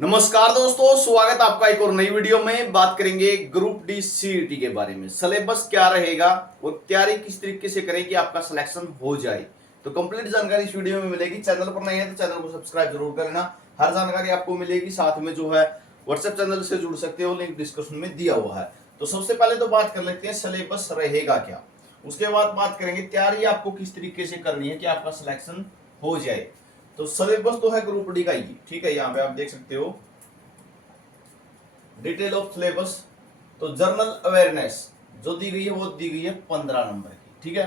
नमस्कार दोस्तों, स्वागत है आपका एक और नई वीडियो में। बात करेंगे ग्रुप डी सीईटी के बारे में। सिलेबस क्या रहेगा और तैयारी किस तरीके से करें कि आपका सिलेक्शन हो जाए। तो कंप्लीट जानकारी इस वीडियो में मिलेगी। चैनल पर नए हैं तो चैनल को सब्सक्राइब जरूर कर लेना। हर जानकारी आपको मिलेगी। साथ में जो है व्हाट्सएप चैनल से जुड़ सकते हो, लिंक डिस्क्रिप्शन में दिया हुआ है। तो सबसे पहले तो बात कर लेते हैं सिलेबस रहेगा क्या। उसके बाद बात करेंगे तैयारी आपको किस तरीके से करनी है कि आपका सिलेक्शन हो जाए। तो सिलेबस तो है ग्रुप डी का ही, ठीक है। यहाँ पे आप देख सकते हो डिटेल ऑफ सिलेबस। तो जर्नल अवेयरनेस जो दी गई है वो दी गई है 15 नंबर की, ठीक है।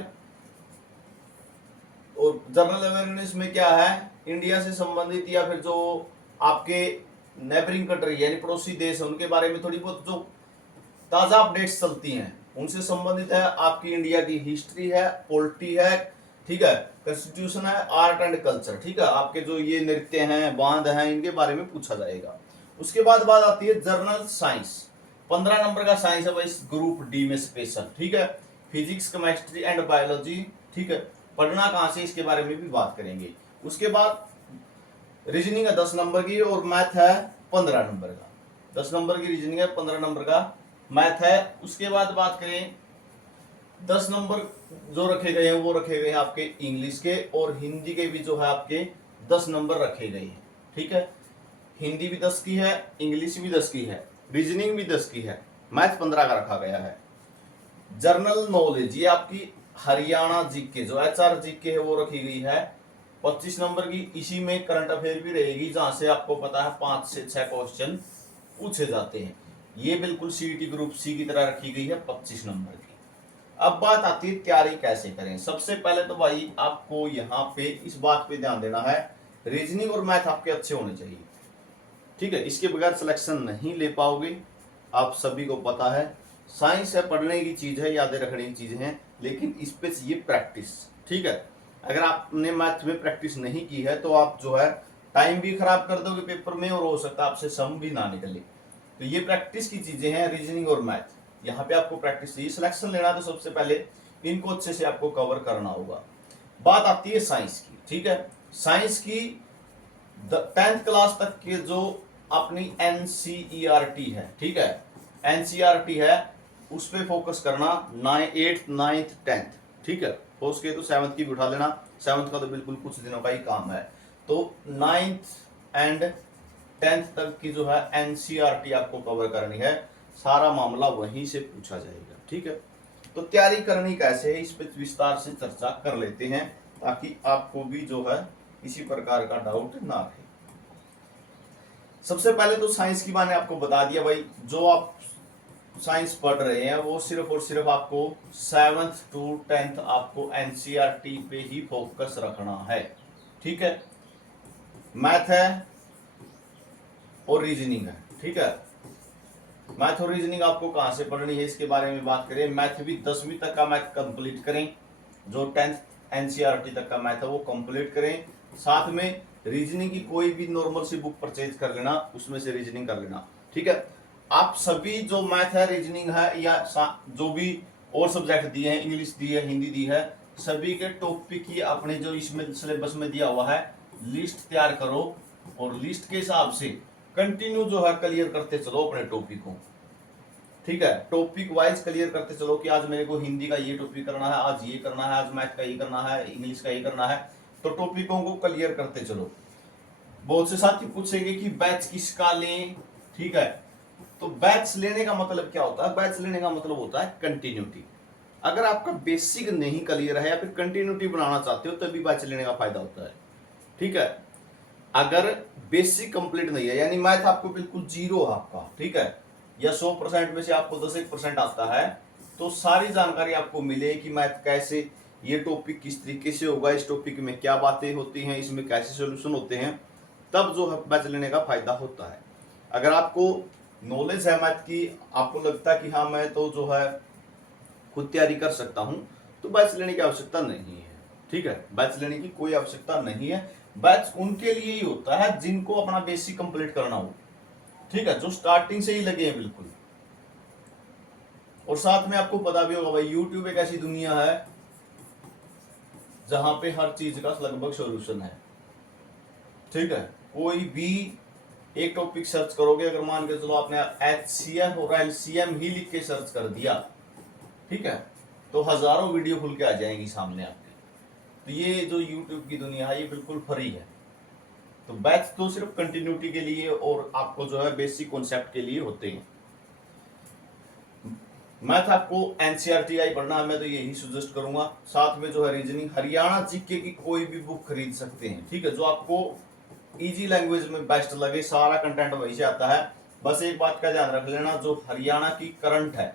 और जर्नल अवेयरनेस में क्या है, इंडिया से संबंधित या फिर जो आपके नेबरिंग कंट्री यानी पड़ोसी देश है उनके बारे में थोड़ी बहुत जो ताजा अपडेट्स चलती हैं उनसे संबंधित है। आपकी इंडिया की हिस्ट्री है, पॉलिटी है, ठीक है, कॉन्स्टिट्यूशन है, आर्ट एंड कल्चर, ठीक है। आपके जो ये नृत्य हैं, बांध हैं, इनके बारे में पूछा जाएगा। उसके बाद बात आती है जर्नल साइंस। 15 नंबर का साइंस है भाई ग्रुप डी में स्पेशल, ठीक है। फिजिक्स, केमिस्ट्री एंड बायोलॉजी, ठीक है। पढ़ना कहां से इसके बारे में भी बात करेंगे। उसके बाद रीजनिंग है 10 नंबर की और मैथ है 15 नंबर का। 10 नंबर की रीजनिंग है, 15 नंबर का मैथ है। उसके बाद बात करें 10 नंबर जो रखे गए हैं वो रखे गए हैं आपके इंग्लिश के, और हिंदी के भी जो है आपके 10 नंबर रखे गए हैं, ठीक है। हिंदी भी 10 की है, इंग्लिश भी 10 की है, रीजनिंग भी 10 की है, मैथ 15 का रखा गया है। जर्नल नॉलेज ये आपकी हरियाणा जीके जो एचआर जीके है वो रखी गई है 25 नंबर की। इसी में करंट अफेयर भी रहेगी जहां से आपको पता है 5 से 6 क्वेश्चन पूछे जाते हैं। ये बिल्कुल सीईटी ग्रुप सी की तरह रखी गई है 25 नंबर की। अब बात आती है तैयारी कैसे करें। सबसे पहले तो भाई आपको यहाँ पे इस बात पे ध्यान देना है, रीजनिंग और मैथ आपके अच्छे होने चाहिए, ठीक है। इसके बगैर सिलेक्शन नहीं ले पाओगे, आप सभी को पता है। साइंस है, पढ़ने की चीज है, यादें रखने की चीज है, लेकिन इस पे चाहिए प्रैक्टिस, ठीक है। अगर आपने मैथ में प्रैक्टिस नहीं की है तो आप जो है टाइम भी खराब कर दोगे पेपर में, और हो सकता है आपसे सम भी ना निकले। तो ये प्रैक्टिस की चीजें हैं, रीजनिंग और मैथ। यहाँ पे आपको प्रैक्टिस चाहिए। सिलेक्शन लेना तो सबसे पहले इनको अच्छे से आपको कवर करना होगा। बात आती है साइंस की, ठीक है। साइंस की 10th क्लास तक के जो अपनी एनसीईआरटी है, ठीक है, एनसीईआरटी है उस पे फोकस करना। 8th 9th 10th, ठीक है। हो सके तो 7th की भी उठा लेना, 7th का तो बिल्कुल कुछ दिनों का ही काम है। तो 9th एंड 10th तक की जो है एनसीईआरटी आपको कवर करनी है। सारा मामला वहीं से पूछा जाएगा, ठीक है। तो तैयारी करनी कैसे है इस पर विस्तार से चर्चा कर लेते हैं, ताकि आपको भी जो है किसी प्रकार का डाउट ना रहे। सबसे पहले तो साइंस की मैंने आपको बता दिया भाई, जो आप साइंस पढ़ रहे हैं वो सिर्फ और सिर्फ आपको 7th to 10th आपको एनसीईआरटी पे ही फोकस रखना है, ठीक है। मैथ है और रीजनिंग है, ठीक है। मैथ और रीजनिंग आपको कहां से पढ़नी है इसके बारे में बात करें। मैथ भी 10वीं तक का मैथ कंप्लीट करें, जो 10th एनसीईआरटी तक का मैथ है वो कंप्लीट करें। साथ में रीजनिंग की कोई भी नॉर्मल सी बुक परचेज कर लेना, उसमें से रीजनिंग कर लेना, ठीक है। आप सभी जो मैथ है, रीजनिंग है, या जो भी और सब्जेक्ट दिए हैं, इंग्लिश दी है, हिंदी दी है, सभी के टॉपिक की अपने जो इसमें सिलेबस में दिया हुआ है लिस्ट तैयार करो, और लिस्ट के हिसाब से कंटिन्यू जो है क्लियर करते चलो अपने टॉपिक को, ठीक है। टॉपिक वाइज क्लियर करते चलो कि आज मेरे को हिंदी का ये टॉपिक करना है, आज ये करना है, आज मैथ का ये करना है, इंग्लिश का ये करना है। तो टॉपिकों को क्लियर करते चलो। बहुत से साथी पूछेंगे कि बैच किसका लें, ठीक है। तो बैच लेने का मतलब क्या होता है? बैच लेने का मतलब होता है कंटिन्यूटी। अगर आपका बेसिक नहीं क्लियर है या फिर कंटिन्यूटी बनाना चाहते हो तभी बैच लेने का फायदा होता है, ठीक है। अगर बेसिक कंप्लीट नहीं है, यानी मैथ आपको बिल्कुल जीरो है आपका, ठीक है, या 100% में से आपको 10% आता है, तो सारी जानकारी आपको मिले कि मैथ कैसे, ये टॉपिक किस तरीके से होगा, इस टॉपिक में क्या बातें होती हैं, इसमें कैसे सॉल्यूशन होते हैं, तब जो है बैच लेने का फायदा होता है। अगर आपको नॉलेज है मैथ की, आपको लगता है कि हाँ मैं तो जो है खुद तैयारी कर सकता हूं, तो बैच लेने की आवश्यकता नहीं है, ठीक है। बैच लेने की कोई आवश्यकता नहीं है। बैच उनके लिए ही होता है जिनको अपना बेसिक कंप्लीट करना हो, ठीक है, जो स्टार्टिंग से ही लगे हैं बिल्कुल। और साथ में आपको पता भी होगा भाई, यूट्यूब एक ऐसी दुनिया है जहां पे हर चीज का लगभग सॉल्यूशन है, ठीक है। कोई भी एक टॉपिक सर्च करोगे, अगर मान के चलो आपने HCF और LCM ही लिख के सर्च कर दिया, ठीक है, तो हजारों वीडियो खुल के आ जाएंगी सामने आपके। तो ये जो YouTube की दुनिया है ये बिल्कुल फ्री है। तो बैच तो सिर्फ कंटिन्यूटी के लिए और आपको जो है बेसिक कॉन्सेप्ट के लिए होते हैं। मैथ आपको NCERT ही पढ़ना है, मैं तो यही सजेस्ट करूंगा। साथ में जो है रीजनिंग, हरियाणा जीके की कोई भी बुक खरीद सकते हैं, ठीक है, जो आपको इजी लैंग्वेज में बेस्ट लगे, सारा कंटेंट वहीं से आता है। बस एक बात का ध्यान रख लेना, जो हरियाणा की करंट है,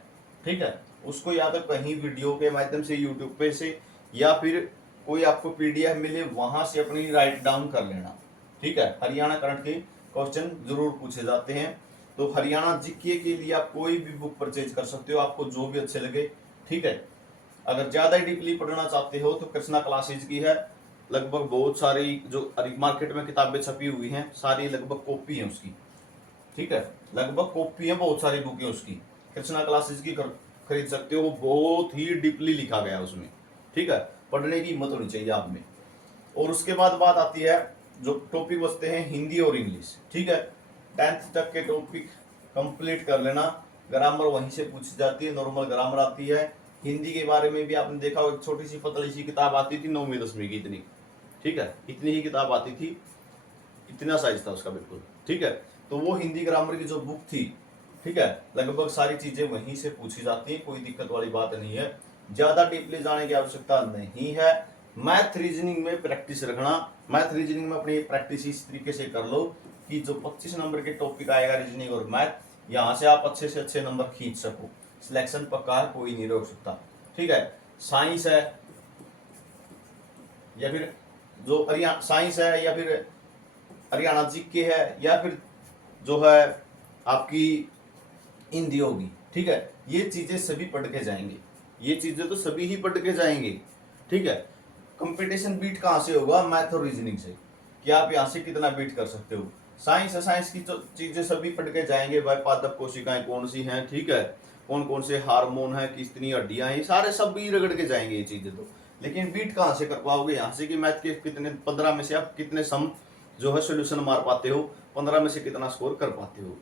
ठीक है, उसको या तो कहीं वीडियो के माध्यम से यूट्यूब पे से या फिर कोई आपको PDF मिले वहां से अपनी राइट डाउन कर लेना, ठीक है। हरियाणा करंट के क्वेश्चन जरूर पूछे जाते हैं। तो हरियाणा जीके के लिए आप कोई भी बुक परचेज कर सकते हो, आपको जो भी अच्छे लगे, ठीक है। अगर ज्यादा डीपली पढ़ना चाहते हो तो कृष्णा क्लासेज की है, लगभग बहुत सारी जो मार्केट में किताबें छपी हुई हैं सारी लगभग कॉपी है उसकी, ठीक है, लगभग कॉपी है, बहुत सारी बुकें उसकी। कृष्णा क्लासेज की खरीद सकते हो, बहुत ही डीपली लिखा गया उसमें, ठीक है, पढ़ने की हिम्मत होनी चाहिए आप में। और उसके बाद बात आती है जो टॉपिक बचते हैं हिंदी और इंग्लिश, ठीक है। 10th तक के टॉपिक कंप्लीट कर लेना, ग्रामर वहीं से पूछी जाती है, नॉर्मल ग्रामर आती है। हिंदी के बारे में भी आपने देखा, एक छोटी सी पतली सी किताब आती थी 9वीं 10वीं की, इतनी, ठीक है, इतनी ही किताब आती थी, इतना साइज था उसका बिल्कुल, ठीक है। तो वो हिंदी ग्रामर की जो बुक थी, ठीक है, लगभग सारी चीजें वहीं से पूछी जाती है, कोई दिक्कत वाली बात नहीं है, ज्यादा डीपली जाने की आवश्यकता नहीं है। मैथ रीजनिंग में प्रैक्टिस रखना, मैथ रीजनिंग में अपनी प्रैक्टिस इस तरीके से कर लो कि जो 25 नंबर के टॉपिक आएगा रीजनिंग और मैथ, यहाँ से आप अच्छे से अच्छे नंबर खींच सको। सिलेक्शन पक्का है, कोई नहीं रोक सकता, ठीक है। साइंस है या फिर जो साइंस है या फिर हरियाणा जीके है या फिर जो है आपकी हिंदी होगी, ठीक है, ये चीजें सभी पढ़ के जाएंगे, ये चीजें तो सभी ही पढ़ के जाएंगे, ठीक है। कंपटीशन बीट कहाँ से होगा? मैथ और रीजनिंग से, कि आप यहाँ से कितना बीट कर सकते हो। साइंस है, साइंस की तो चीजें सभी पढ़ के जाएंगे भाई, पादप कोशिकाएं कौन सी हैं, ठीक है, कौन कौन से हार्मोन है, कितनी हड्डियां हैं, सारे सब भी रगड़ के जाएंगे ये चीजें तो। लेकिन बीट कहाँ से कर पाओगे? यहाँ से कि मैथ के कितने 15 में से आप कितने सम जो है सोल्यूशन मार पाते हो, 15 में से कितना स्कोर कर पाते हो।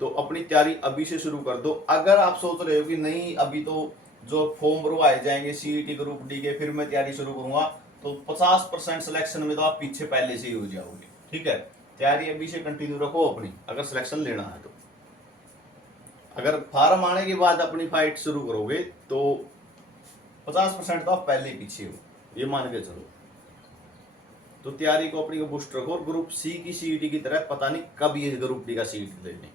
तो अपनी तैयारी अभी से शुरू कर दो। अगर आप सोच रहे हो कि नहीं अभी तो जो फॉर्म भरवाए जाएंगे CET ग्रुप डी के फिर मैं तैयारी शुरू करूंगा, तो 50% सिलेक्शन में तो आप पीछे पहले से ही हो जाओगे, ठीक है। तैयारी अभी से कंटिन्यू रखो अपनी, अगर सिलेक्शन लेना है तो। अगर फार्म आने के बाद अपनी फाइट शुरू करोगे तो 50% तो आप पहले ही पीछे हो, ये मान के चलो। तो तैयारी को अपनी को बूस्ट रखो। और ग्रुप C की CET की तरह पता नहीं कब ये ग्रुप डी का CET लेने,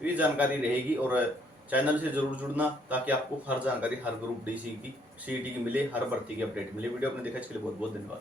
तो ये जानकारी रहेगी। और चैनल से जरूर जुड़ना ताकि आपको हर जानकारी हर ग्रुप डी सी की CET की मिले, हर भर्ती की अपडेट मिले। वीडियो आपने देखा इसके लिए बहुत बहुत धन्यवाद।